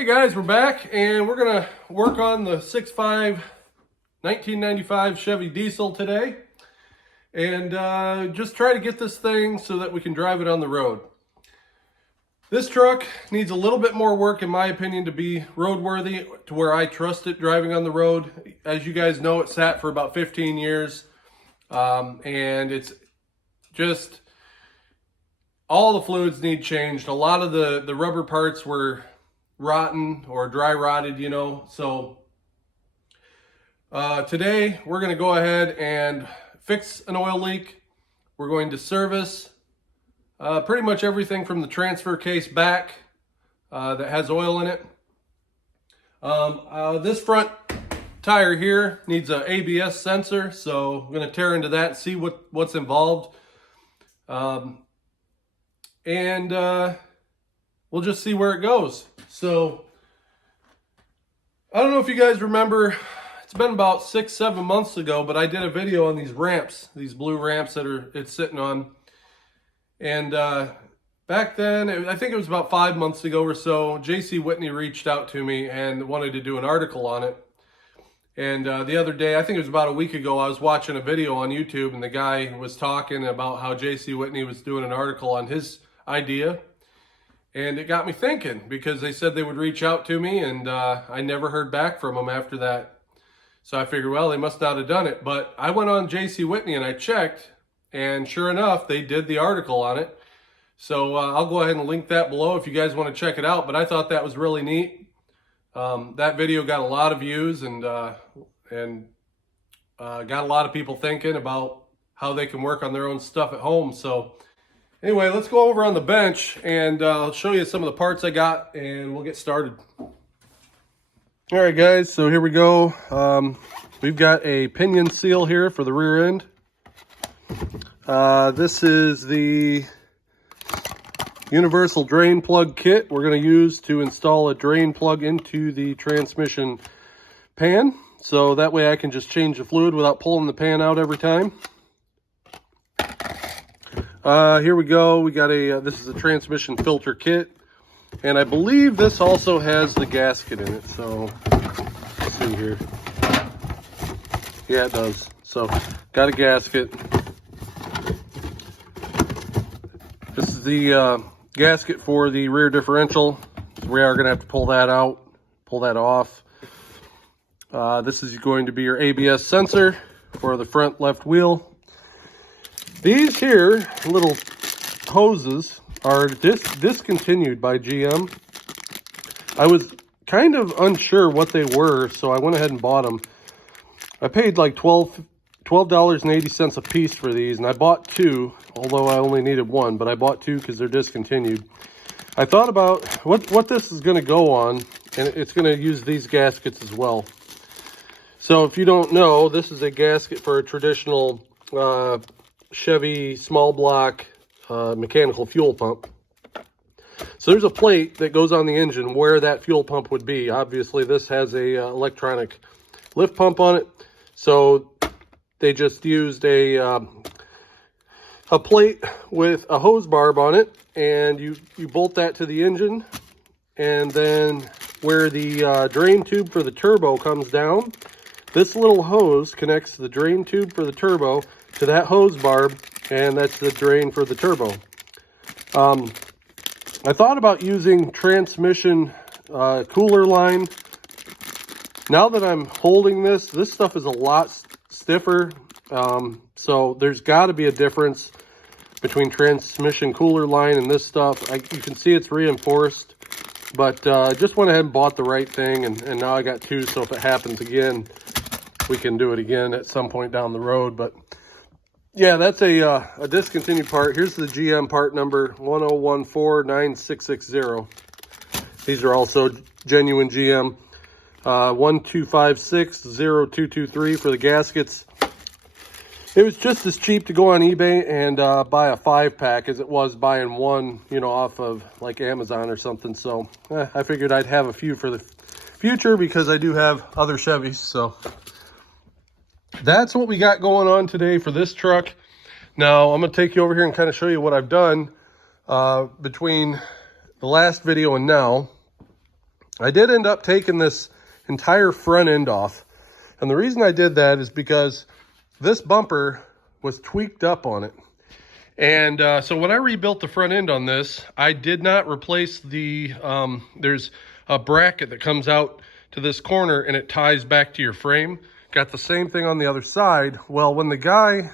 Hey guys, we're back and we're gonna work on the 6.5 1995 Chevy diesel today and just try to get this thing so that we can drive it on the road. This truck needs a little bit more work in my opinion to be roadworthy to where I trust it driving on the road. As you guys know, it sat for about 15 years and it's just all the fluids need changed. A lot of the rubber parts were rotten or dry rotted, you know. So today we're going to go ahead and fix an oil leak. We're going to service pretty much everything from the transfer case back that has oil in it. This front tire here needs an ABS sensor, so I'm going to tear into that and see what's involved. We'll just see where it goes. So, I don't know if you guys remember, it's been about 6-7 months ago, but I did a video on these ramps, these blue ramps that it's sitting on. And back then, I think it was about 5 months ago or so, Whitney reached out to me and wanted to do an article on it. And the other day, I think it was about a week ago, I was watching a video on YouTube and the guy was talking about how Whitney was doing an article on his idea. And it got me thinking because they said they would reach out to me and I never heard back from them after that. So I figured, well, they must not have done it. But I went on Whitney and I checked, and sure enough, they did the article on it. So I'll go ahead and link that below if you guys want to check it out. But I thought that was really neat. That video got a lot of views and got a lot of people thinking about how they can work on their own stuff at home. So anyway, let's go over on the bench and I'll show you some of the parts I got and we'll get started. All right, guys, so here we go. We've got a pinion seal here for the rear end. This is the universal drain plug kit we're going to use to install a drain plug into the transmission pan. So that way I can just change the fluid without pulling the pan out every time. Here we go. We got this is a transmission filter kit. And I believe this also has the gasket in it. So let's see here. Yeah, it does. So got a gasket. This is the gasket for the rear differential. So we are going to have to pull that out, pull that off. This is going to be your ABS sensor for the front left wheel. These here little hoses are discontinued by GM. I was kind of unsure what they were, so I went ahead and bought them. I paid like $12.80 a piece for these, and I bought two, although I only needed one, but I bought two because they're discontinued. I thought about what this is going to go on, and it's going to use these gaskets as well. So if you don't know, this is a gasket for a traditional Chevy small block mechanical fuel pump. So there's a plate that goes on the engine where that fuel pump would be. Obviously this has a electronic lift pump on it, so they just used a plate with a hose barb on it, and you bolt that to the engine, and then where the drain tube for the turbo comes down, this little hose connects the drain tube for the turbo to that hose barb, and that's the drain for the turbo. I thought about using transmission cooler line. Now that I'm holding this stuff is a lot stiffer, so there's got to be a difference between transmission cooler line and this stuff. You can see it's reinforced, but I just went ahead and bought the right thing, and now I got two, so if it happens again, we can do it again at some point down the road. But yeah, that's a discontinued part. Here's the GM part number 1014960. These are also genuine GM. 12560223 for the gaskets. It was just as cheap to go on eBay and buy a 5-pack as it was buying one, you know, off of like Amazon or something. So I figured I'd have a few for the future because I do have other Chevys. So that's what we got going on today for this truck. Now I'm going to take you over here and kind of show you what I've done between the last video and now. I did end up taking this entire front end off. And the reason I did that is because this bumper was tweaked up on it. And so when I rebuilt the front end on this, I did not replace the, there's a bracket that comes out to this corner and it ties back to your frame. Got the same thing on the other side. Well, when the guy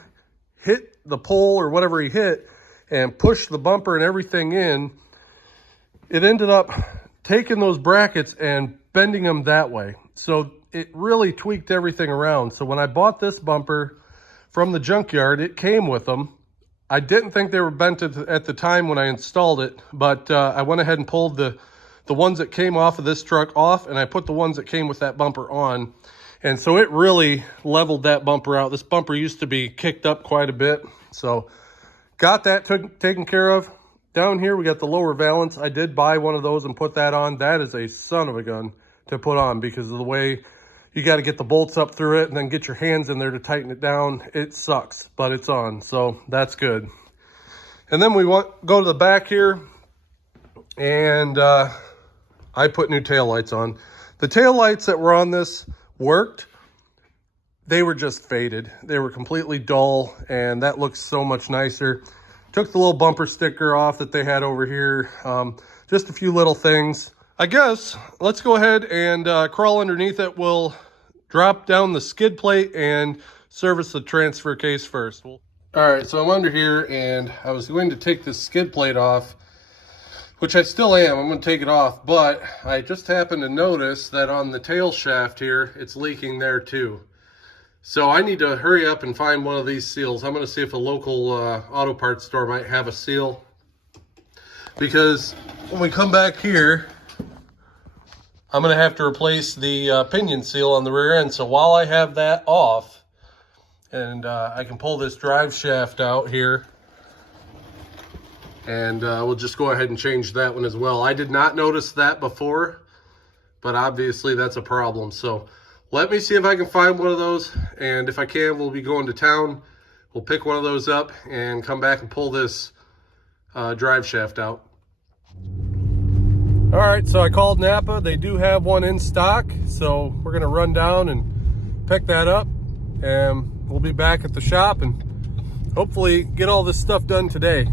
hit the pole or whatever he hit and pushed the bumper and everything in, it ended up taking those brackets and bending them that way. So it really tweaked everything around. So when I bought this bumper from the junkyard, it came with them. I didn't think they were bent at the time when I installed it, but I went ahead and pulled the ones that came off of this truck off, and I put the ones that came with that bumper on. And so it really leveled that bumper out. This bumper used to be kicked up quite a bit. So got that taken care of. Down here, we got the lower valance. I did buy one of those and put that on. That is a son of a gun to put on because of the way you got to get the bolts up through it and then get your hands in there to tighten it down. It sucks, but it's on, so that's good. And then we go to the back here, and I put new taillights on. The taillights that were on this worked. They were just faded. They were completely dull, and that looks so much nicer. Took the little bumper sticker off that they had over here. Just a few little things. I guess let's go ahead and crawl underneath it. We'll drop down the skid plate and service the transfer case first. All right, so I'm under here, and I was going to take this skid plate off, which I still am. I'm going to take it off, but I just happened to notice that on the tail shaft here, it's leaking there too. So I need to hurry up and find one of these seals. I'm going to see if a local auto parts store might have a seal, because when we come back here, I'm going to have to replace the pinion seal on the rear end. So while I have that off, and I can pull this drive shaft out here, and we'll just go ahead and change that one as well. I did not notice that before, but obviously that's a problem. So let me see if I can find one of those, and if I can, we'll be going to town. We'll pick one of those up and come back and pull this drive shaft out. All right, so I called Napa. They do have one in stock, so we're gonna run down and pick that up, and we'll be back at the shop and hopefully get all this stuff done today.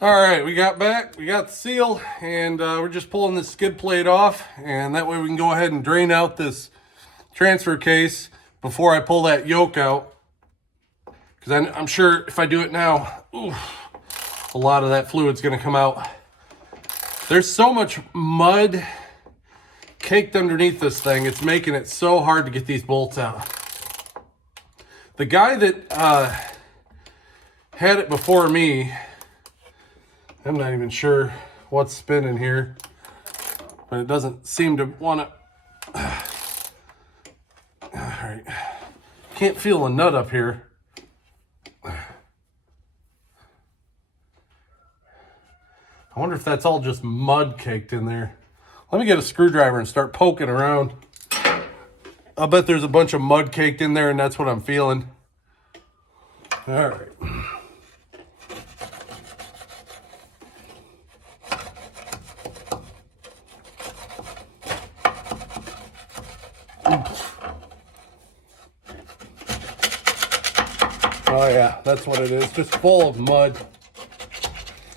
All right, we got back, we got the seal, and we're just pulling this skid plate off, and that way we can go ahead and drain out this transfer case before I pull that yoke out. Because I'm sure if I do it now, a lot of that fluid's gonna come out. There's so much mud caked underneath this thing, it's making it so hard to get these bolts out. The guy that had it before me, I'm not even sure what's spinning here, but it doesn't seem to want to. All right, can't feel a nut up here. I wonder if that's all just mud caked in there. Let me get a screwdriver and start poking around. I'll bet there's a bunch of mud caked in there, and that's what I'm feeling. All right. Oh yeah, that's what it is, just full of mud.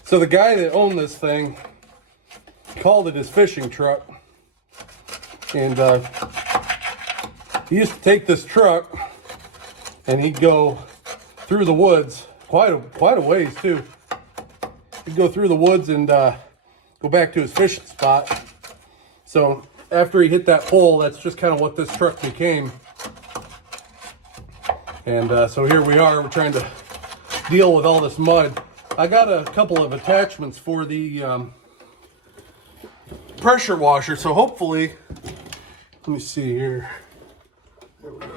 So the guy that owned this thing called it his fishing truck. And he used to take this truck and he'd go through the woods, quite a ways too. He'd go through the woods and go back to his fishing spot. So after he hit that pole, that's just kind of what this truck became. And so here we are, we're trying to deal with all this mud. I got a couple of attachments for the pressure washer, so hopefully, let me see here. There we go.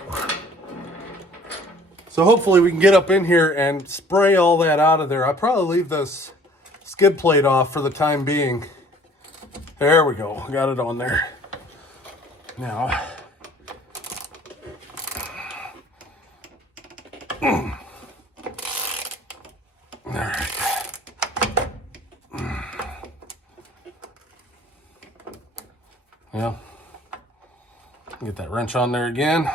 So hopefully we can get up in here and spray all that out of there. I'll probably leave this skid plate off for the time being. There we go, got it on there. Now, all right. Yeah, get that wrench on there again.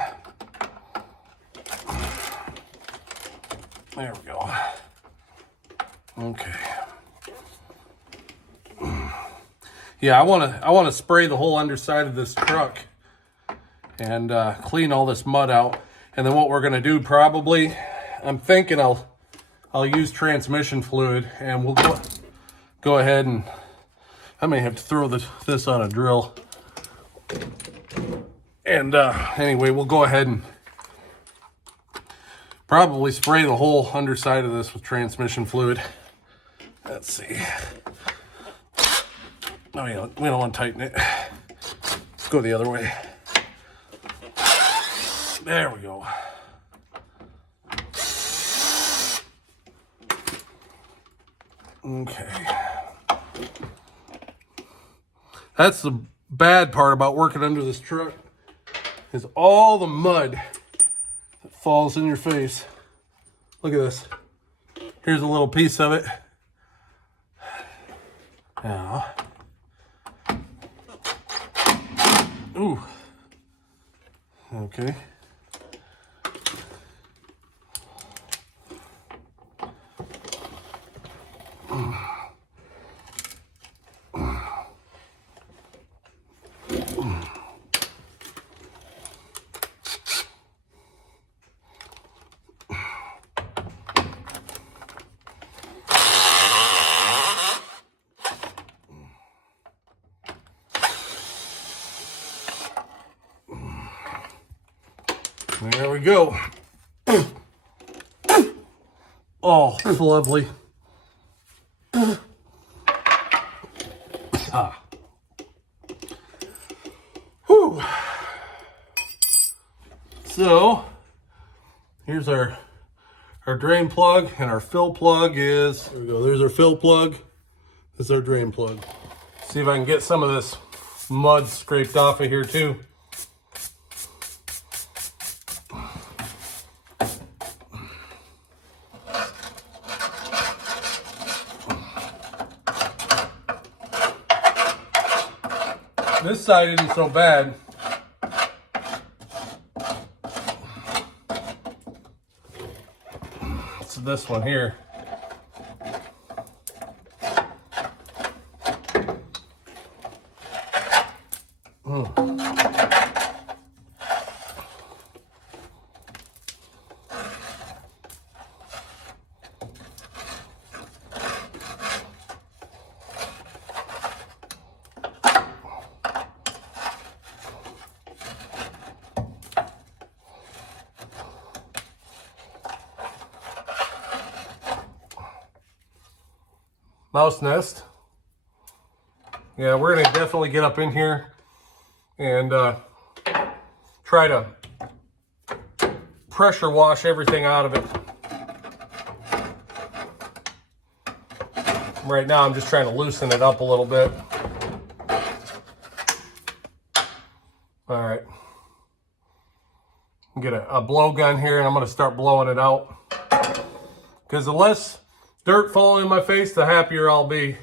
There we go. Okay. Yeah, I want to spray the whole underside of this truck and clean all this mud out. And then what we're gonna do probably, I'm thinking I'll use transmission fluid, and we'll go ahead and I may have to throw this on a drill. And anyway, we'll go ahead and probably spray the whole underside of this with transmission fluid. Let's see. Oh yeah, we don't want to tighten it. Let's go the other way. There we go. Okay. That's the bad part about working under this truck, is all the mud that falls in your face. Look at this. Here's a little piece of it. Now, ooh. Okay. There we go. Oh, that's lovely. Ah. Whew. So, here's our drain plug, and our fill plug is, there we go, there's our fill plug. This is our drain plug. See if I can get some of this mud scraped off of here too. This side isn't so bad. It's this one here. Mouse nest. Yeah, we're gonna definitely get up in here and try to pressure wash everything out of it. Right now I'm just trying to loosen it up a little bit. All right. Get a blowgun here, and I'm gonna start blowing it out. Because the less dirt falling in my face, the happier I'll be.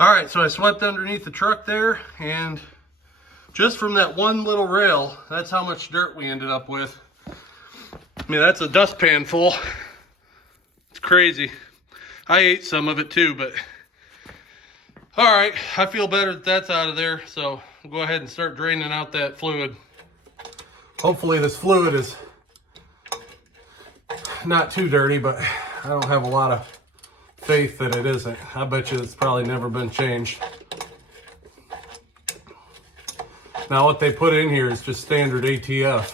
All right, so I swept underneath the truck there, and just from that one little rail, that's how much dirt we ended up with. I mean, that's a dustpan full. It's crazy. I ate some of it too, but all right, I feel better that that's out of there, so we'll go ahead and start draining out that fluid. Hopefully this fluid is not too dirty, but I don't have a lot of faith that it isn't. I bet you it's probably never been changed. Now what they put in here is just standard ATF.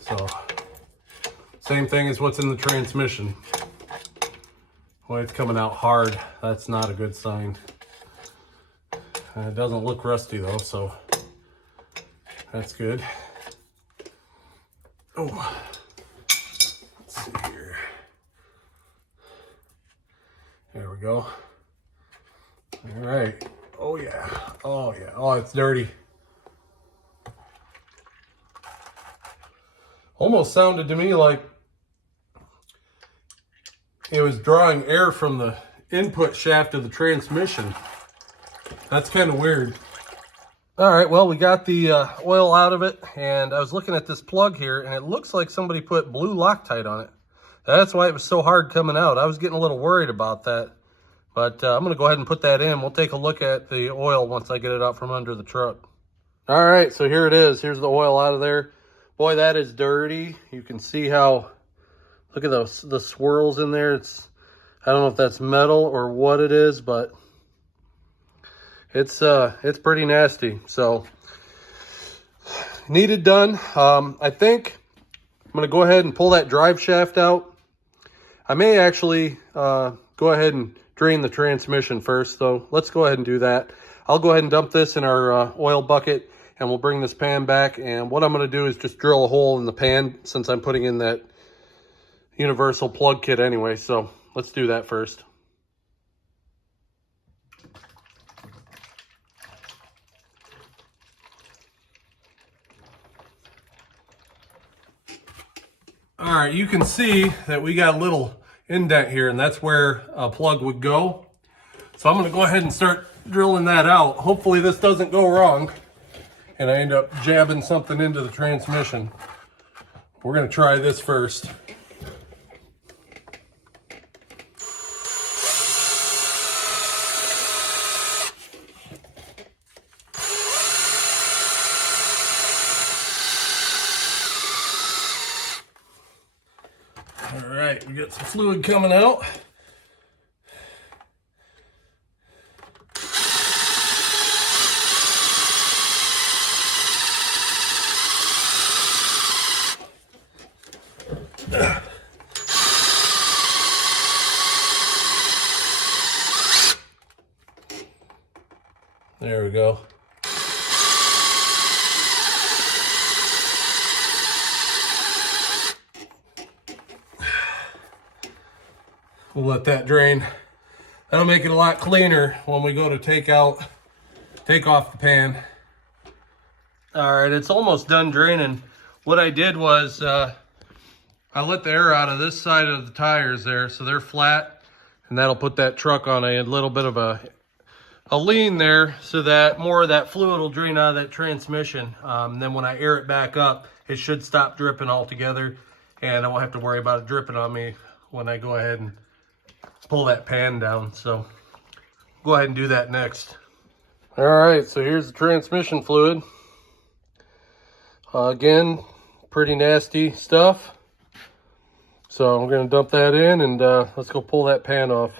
So, same thing as what's in the transmission. Boy, it's coming out hard. That's not a good sign. It doesn't look rusty though, so that's good. Oh, let's see here. There we go. All right. Oh yeah. Oh yeah. Oh, it's dirty. Almost sounded to me like it was drawing air from the input shaft of the transmission. That's kind of weird. All right, well, we got the oil out of it, and I was looking at this plug here, and it looks like somebody put blue Loctite on it. That's why it was so hard coming out. I was getting a little worried about that, but I'm going to go ahead and put that in. We'll take a look at the oil once I get it out from under the truck. All right, so here it is. Here's the oil out of there. Boy, that is dirty. You can see how, look at the swirls in there. I don't know if that's metal or what it is, but it's pretty nasty. So needed done. I think I'm gonna go ahead and pull that drive shaft out. I may actually go ahead and drain the transmission first, though. Let's go ahead and do that. I'll go ahead and dump this in our oil bucket, and we'll bring this pan back. And what I'm gonna do is just drill a hole in the pan, since I'm putting in that universal plug kit anyway. So let's do that first. All right, you can see that we got a little indent here, and that's where a plug would go. So I'm gonna go ahead and start drilling that out. Hopefully this doesn't go wrong and I end up jabbing something into the transmission. We're gonna try this first. All right, we got some fluid coming out. There we go. We'll let that drain. That'll make it a lot cleaner when we go to take off the pan. All right, it's almost done draining. What I did was I let the air out of this side of the tires there, so they're flat, and that'll put that truck on a little bit of a lean there, so that more of that fluid will drain out of that transmission. Then when I air it back up, it should stop dripping altogether, and I won't have to worry about it dripping on me when I go ahead and pull that pan down. So go ahead and do that next. All right, so here's the transmission fluid. Again, pretty nasty stuff. So I'm gonna dump that in, and let's go pull that pan off.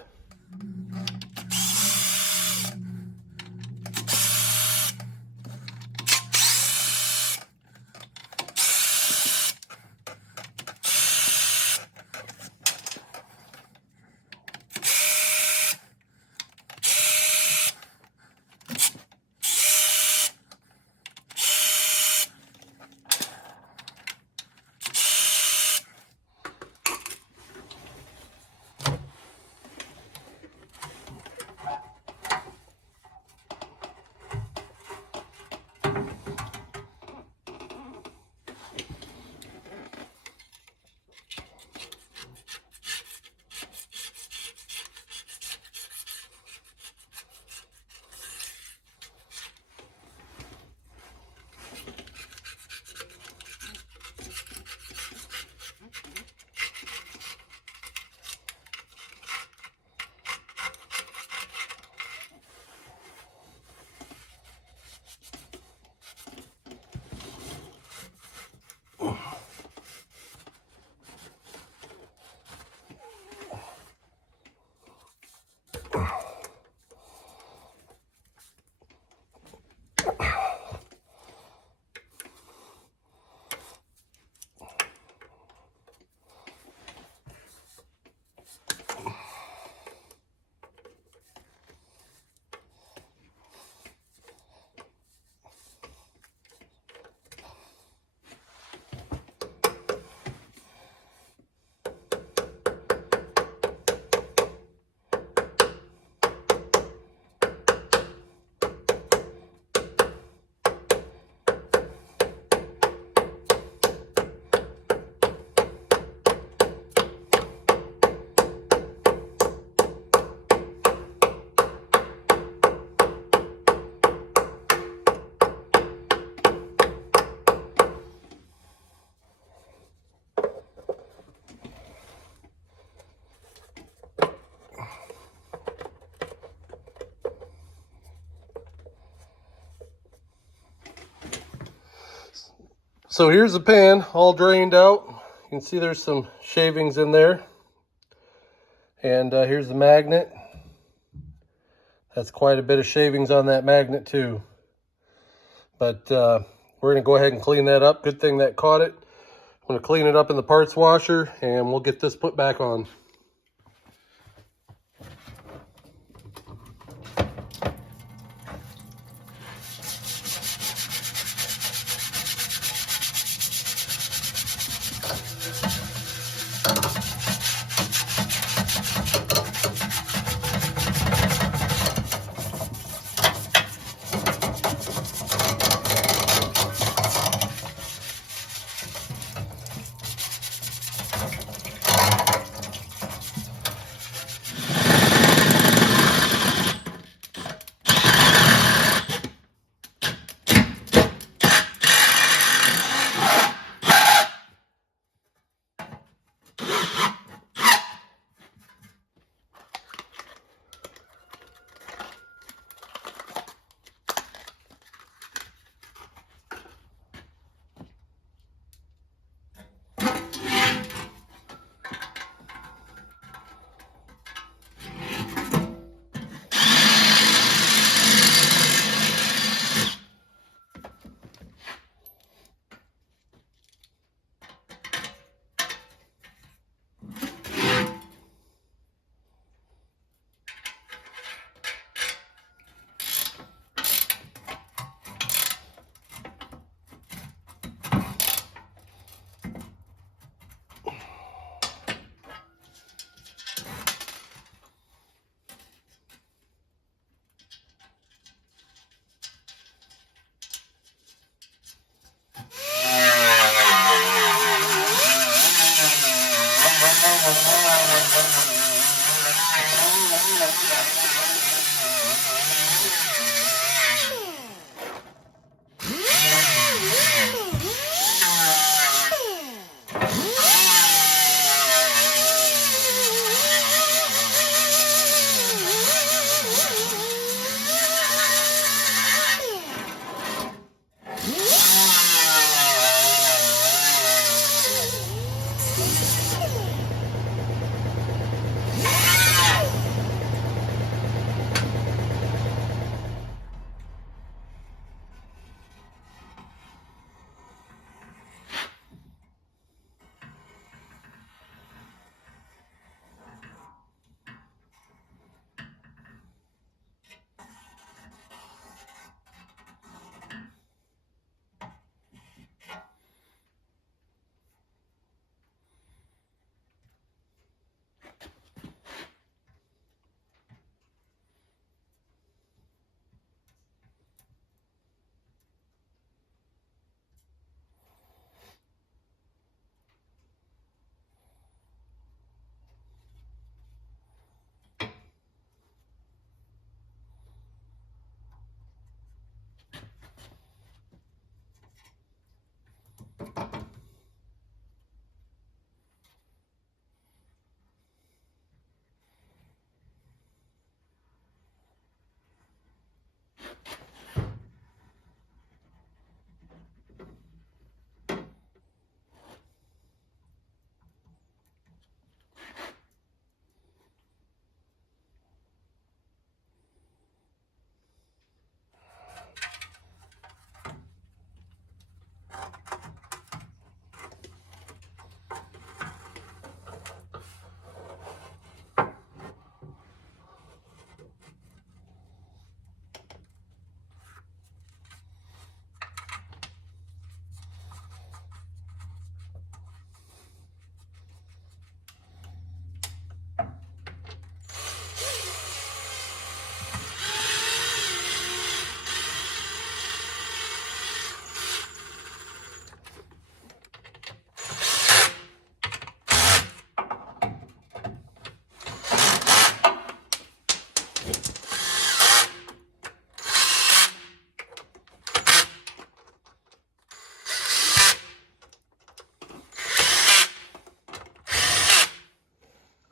So here's the pan all drained out. You can see there's some shavings in there. And here's the magnet. That's quite a bit of shavings on that magnet too. But we're going to go ahead and clean that up. Good thing that caught it. I'm going to clean it up in the parts washer and we'll get this put back on.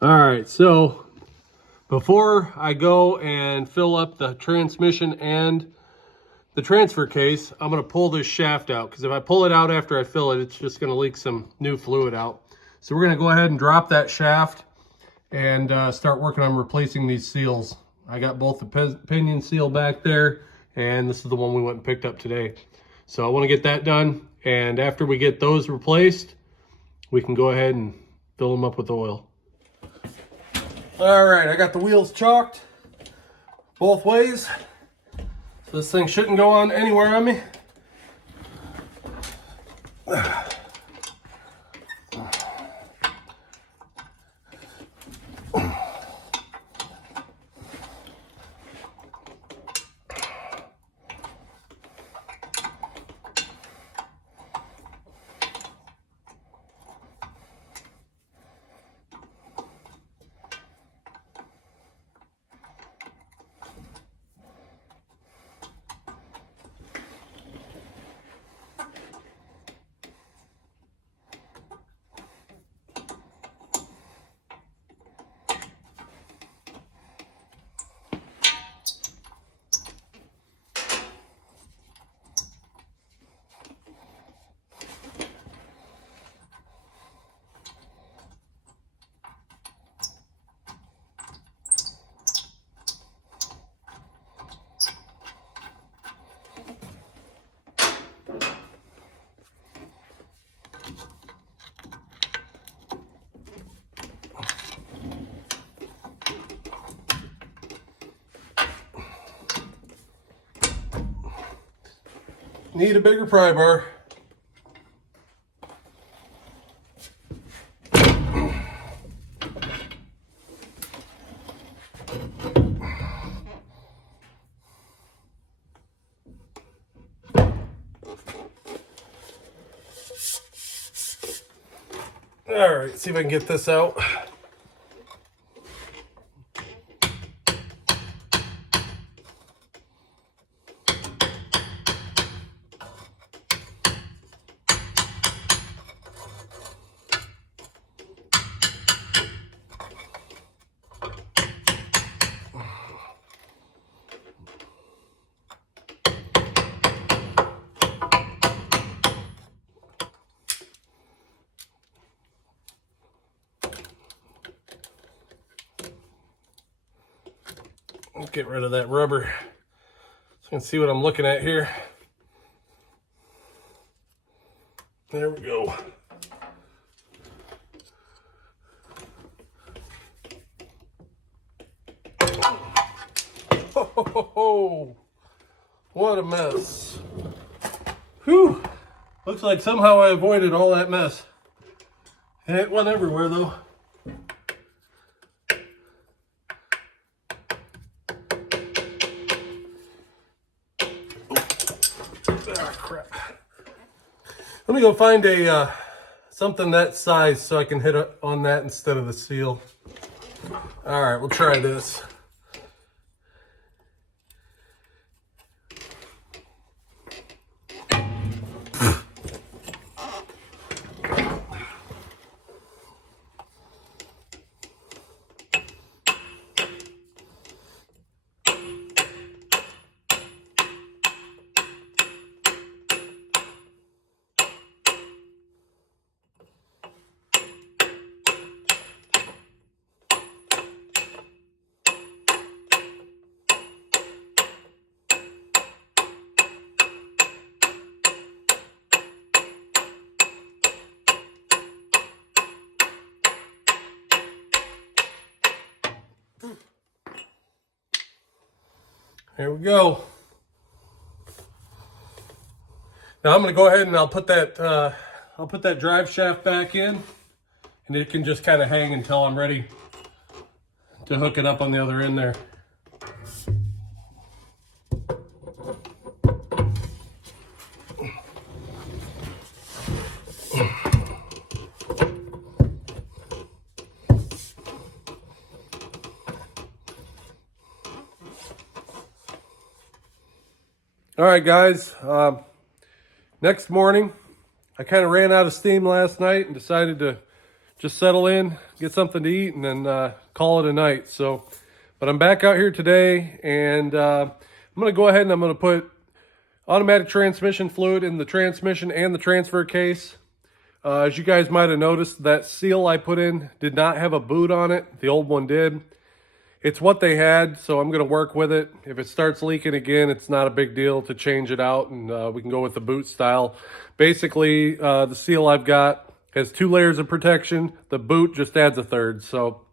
All right, so before I go and fill up the transmission and the transfer case, I'm going to pull this shaft out, because if I pull it out after I fill it, it's just going to leak some new fluid out. So we're going to go ahead and drop that shaft and start working on replacing these seals. I got both the pinion seal back there, and this is the one we went and picked up today. So I want to get that done, and after we get those replaced, we can go ahead and fill them up with oil. All right, I got the wheels chalked both ways. So this thing shouldn't go on anywhere on me. Need a bigger pry bar. All right, see if I can get this out. Let's get rid of that rubber so you can see what I'm looking at here. There we go. Oh, what a mess. Whew. Looks like somehow I avoided all that mess. It went everywhere though. Ah, crap. Let me go find a something that size so I can hit on that instead of the seal. All right, we'll try this. There we go. Now I'm going to go ahead and I'll put that drive shaft back in, and it can just kind of hang until I'm ready to hook it up on the other end there. All right, guys, next morning, I kind of ran out of steam last night and decided to just settle in, get something to eat, and then call it a night. So, but I'm back out here today, and I'm going to go ahead and I'm going to put automatic transmission fluid in the transmission and the transfer case. As you guys might have noticed, that seal I put in did not have a boot on it. The old one did. It's what they had, so I'm going to work with it. If it starts leaking again, it's not a big deal to change it out, and we can go with the boot style. Basically, the seal I've got has 2 layers of protection. The boot just adds a 3rd, so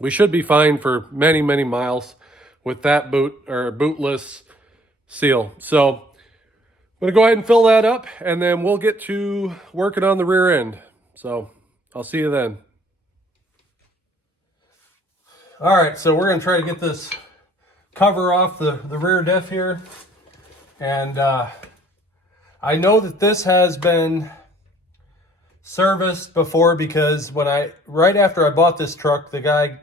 we should be fine for many, many miles with that boot or bootless seal. So I'm going to go ahead and fill that up, and then we'll get to working on the rear end. So I'll see you then. All right, so we're going to try to get this cover off the rear diff here. And I know that this has been serviced before, because right after I bought this truck, the guy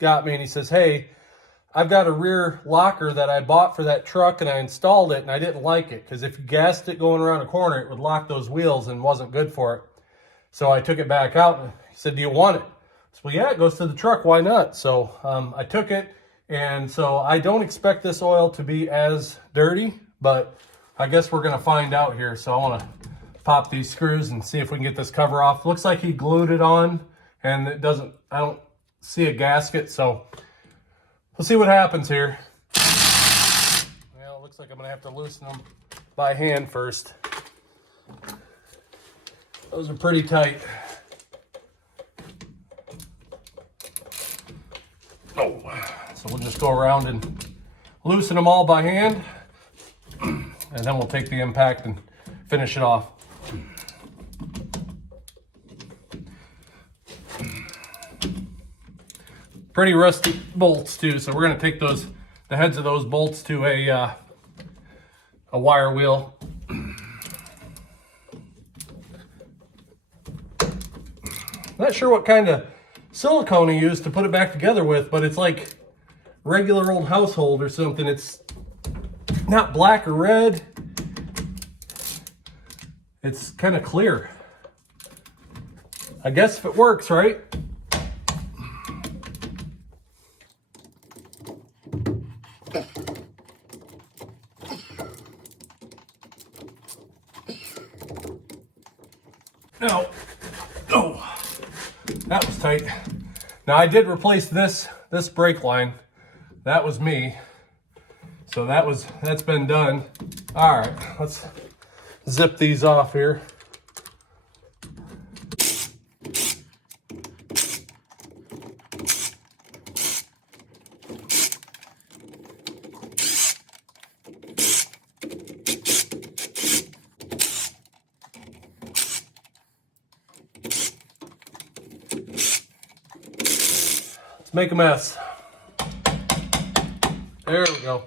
got me and he says, hey, I've got a rear locker that I bought for that truck, and I installed it, and I didn't like it because if you gassed it going around a corner, it would lock those wheels and wasn't good for it. So I took it back out, and he said, do you want it? I said, well, yeah, it goes to the truck. Why not? So I took it, and so I don't expect this oil to be as dirty, but I guess we're going to find out here. So I want to pop these screws and see if we can get this cover off. Looks like he glued it on, and I don't see a gasket, so we'll see what happens here. Well, it looks like I'm going to have to loosen them by hand first. Those are pretty tight. Oh, so we'll just go around and loosen them all by hand, and then we'll take the impact and finish it off. Pretty rusty bolts too, so we're going to take the heads of those bolts to a wire wheel. Not sure what kind of silicone he used to put it back together with, but it's like regular old household or something. It's not black or red. It's kind of clear. I guess if it works, right? No. Oh, that was tight. Now I did replace this brake line. That was me. So that's been done. All right, let's zip these off here. Make a mess. There we go.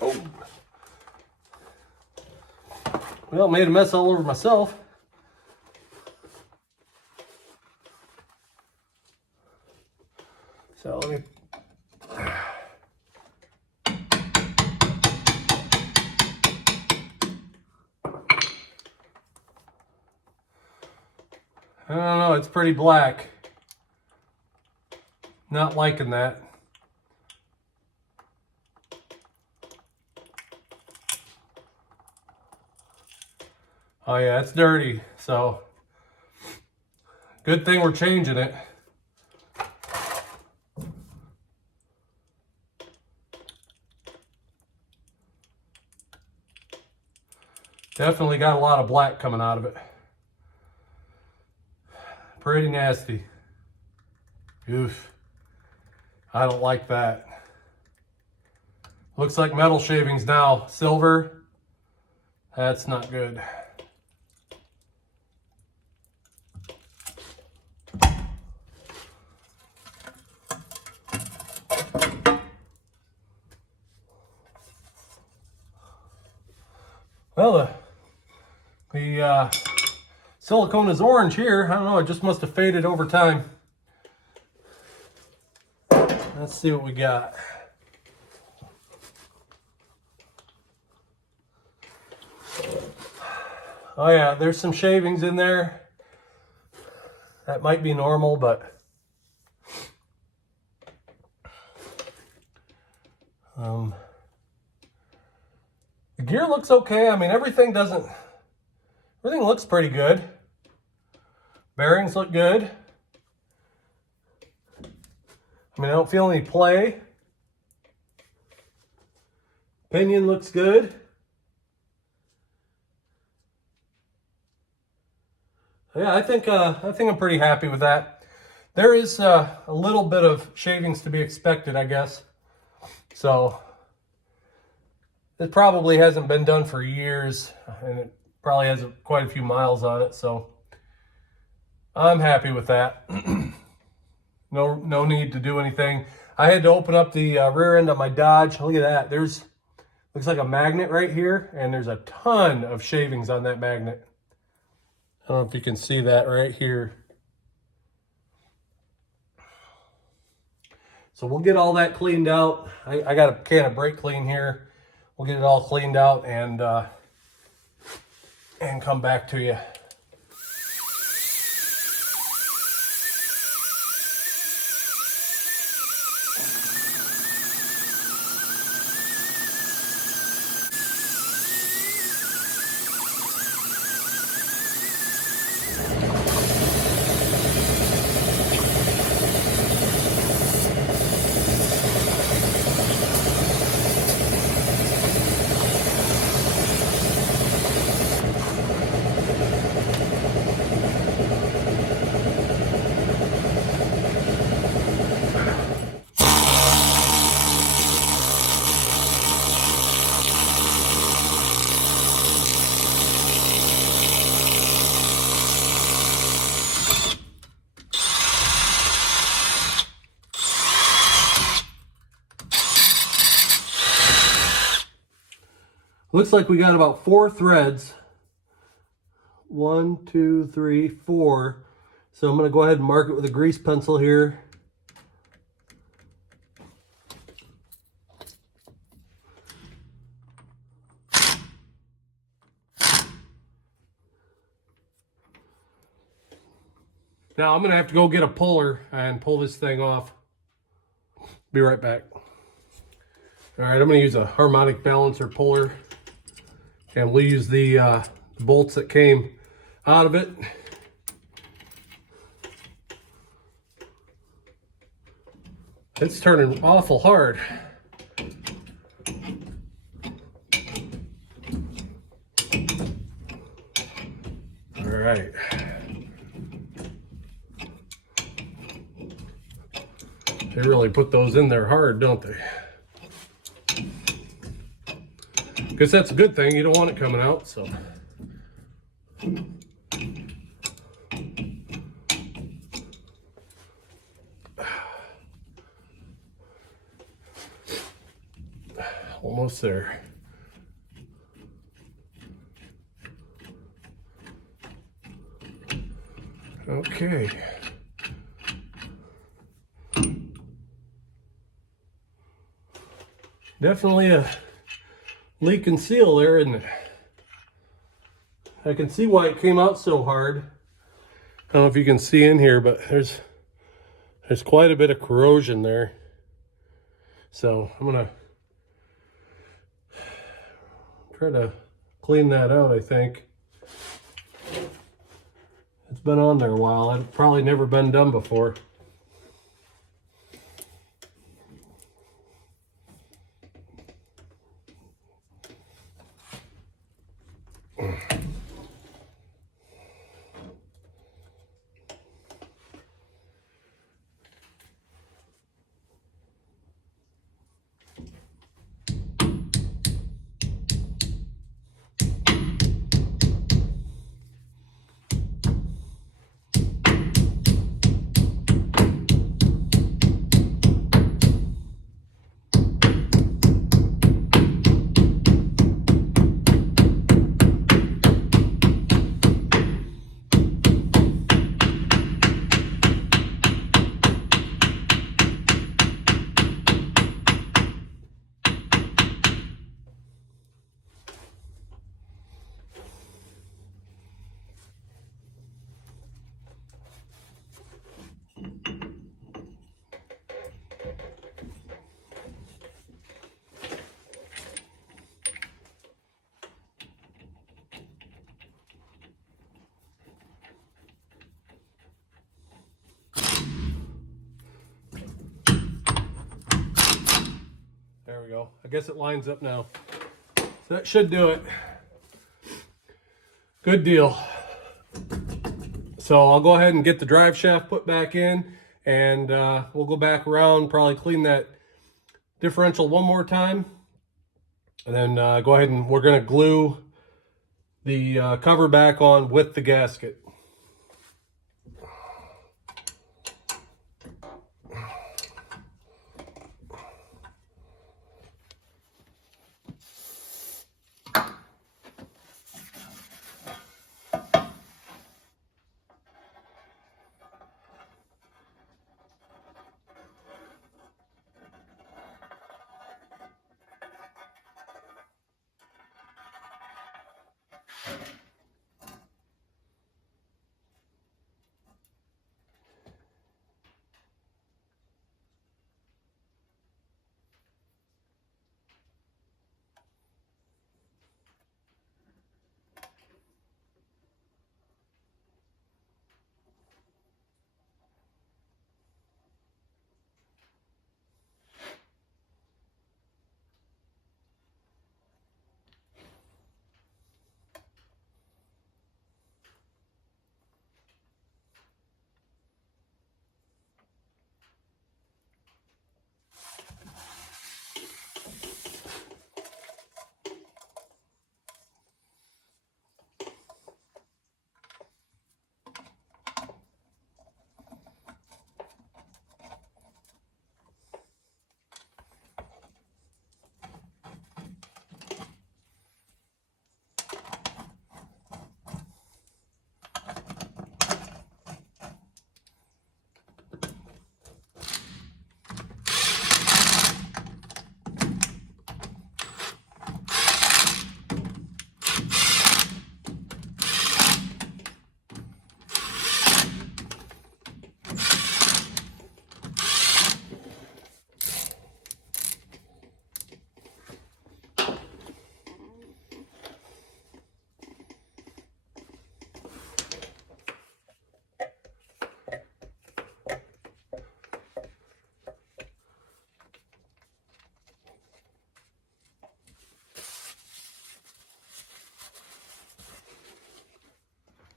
Oh. Well, made a mess all over myself. So let me. I don't know, it's pretty black. Not liking that. Oh yeah, it's dirty. So good thing we're changing it. Definitely got a lot of black coming out of it. Pretty nasty. Oof. I don't like that. Looks like metal shavings now. Silver. That's not good. Well, the silicone is orange here. I don't know, it just must have faded over time. Let's see what we got. Oh yeah, there's some shavings in there. That might be normal, but gear looks okay. I mean, everything looks pretty good. Bearings look good. I mean, I don't feel any play. Pinion looks good. Yeah, I think I'm pretty happy with that. There is a little bit of shavings to be expected, I guess. So it probably hasn't been done for years, and it probably has quite a few miles on it. So I'm happy with that. No need to do anything. I had to open up the rear end of my Dodge. Look at that. Looks like a magnet right here, and there's a ton of shavings on that magnet. I don't know if you can see that right here. So we'll get all that cleaned out. I got a can of brake clean here. We'll get it all cleaned out and come back to you. Looks like we got about 4 threads. 1, 2, 3, 4. So I'm going to go ahead and mark it with a grease pencil here. Now I'm going to have to go get a puller and pull this thing off. Be right back. All right, I'm going to use a harmonic balancer puller. And we'll use the bolts that came out of it. It's turning awful hard. All right. They really put those in there hard, don't they? Because that's a good thing. You don't want it coming out, so. Almost there. Okay. Definitely a leak and seal there, isn't it? I can see why it came out so hard. I don't know if you can see in here, but there's quite a bit of corrosion there. So I'm gonna try to clean that out, I think. It's been on there a while. It's probably never been done before. we go. I guess it lines up now. So that should do it. Good deal. So I'll go ahead and get the drive shaft put back in, and we'll go back around, probably clean that differential one more time, and then go ahead and we're going to glue the cover back on with the gasket.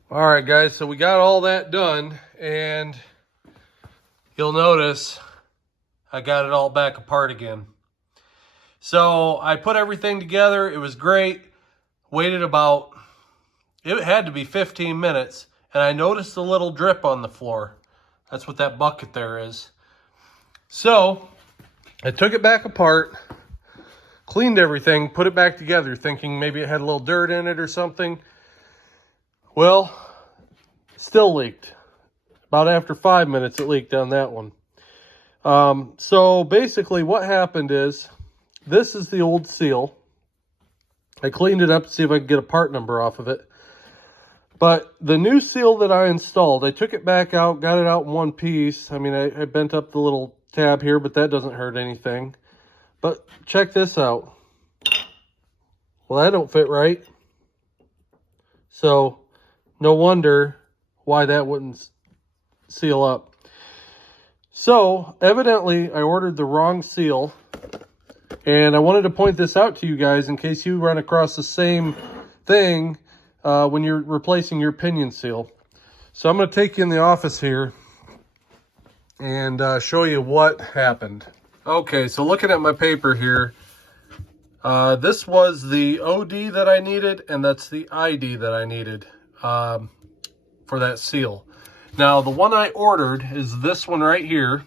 All right, guys, so we got all that done, and you'll notice I got it all back apart again. So I put everything together. It was great. Waited about, it had to be 15 minutes, and I noticed a little drip on the floor. That's what that bucket there is. So I took it back apart, cleaned everything, put it back together, thinking maybe it had a little dirt in it or something. Well, still leaked. About after 5 minutes, it leaked on that one. So basically what happened is, this is the old seal. I cleaned it up to see if I could get a part number off of it. But the new seal that I installed, I took it back out, got it out in one piece. I mean, I bent up the little tab here, but that doesn't hurt anything. But check this out. Well, that don't fit right. So no wonder why that wouldn't seal up. So evidently I ordered the wrong seal, and I wanted to point this out to you guys in case you run across the same thing when you're replacing your pinion seal. So I'm going to take you in the office here and show you what happened. Okay, so looking at my paper here, this was the OD that I needed, and that's the ID that I needed for that seal. Now, the one I ordered is this one right here,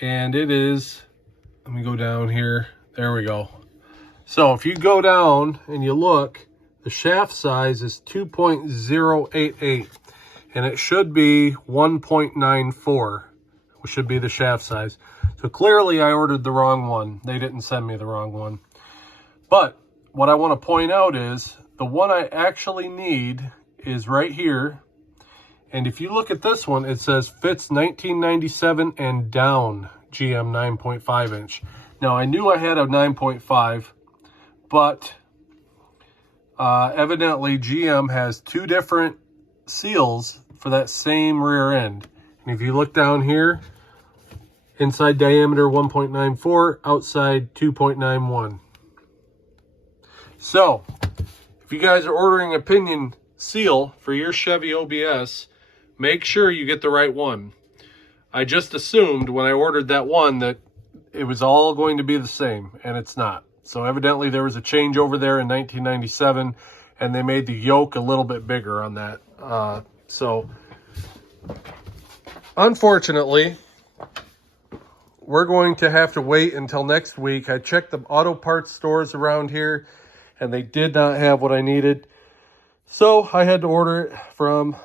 and it is, let me go down here, there we go. So if you go down and you look, the shaft size is 2.088, and it should be 1.94, which should be the shaft size. So clearly I ordered the wrong one. They didn't send me the wrong one. But what I want to point out is the one I actually need is right here. And if you look at this one, it says fits 1997 and down, GM 9.5 inch. Now I knew I had a 9.5, but evidently GM has two different seals for that same rear end. And if you look down here, Inside diameter 1.94, outside 2.91. So, if you guys are ordering a pinion seal for your Chevy OBS, make sure you get the right one. I just assumed when I ordered that one that it was all going to be the same, and it's not. So evidently there was a change over there in 1997, and they made the yoke a little bit bigger on that. So unfortunately, we're going to have to wait until next week. I checked the auto parts stores around here, and they did not have what I needed. So I had to order it from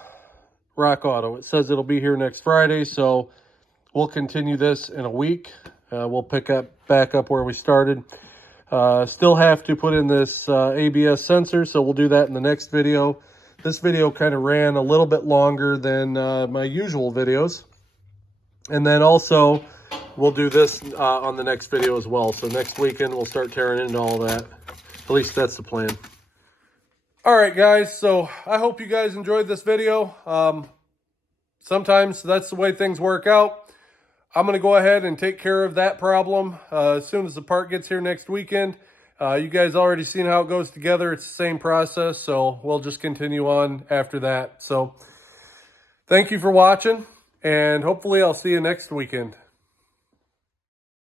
Rock Auto. It says it'll be here next Friday, so we'll continue this in a week. We'll pick back up where we started. Still have to put in this ABS sensor, so we'll do that in the next video. This video kind of ran a little bit longer than my usual videos. And then also, we'll do this on the next video as well. So next weekend, we'll start tearing into all that. At least that's the plan. All right, guys, so I hope you guys enjoyed this video. Sometimes that's the way things work out. I'm going to go ahead and take care of that problem as soon as the part gets here next weekend. You guys already seen how it goes together. It's the same process, so we'll just continue on after that. So thank you for watching, and hopefully I'll see you next weekend.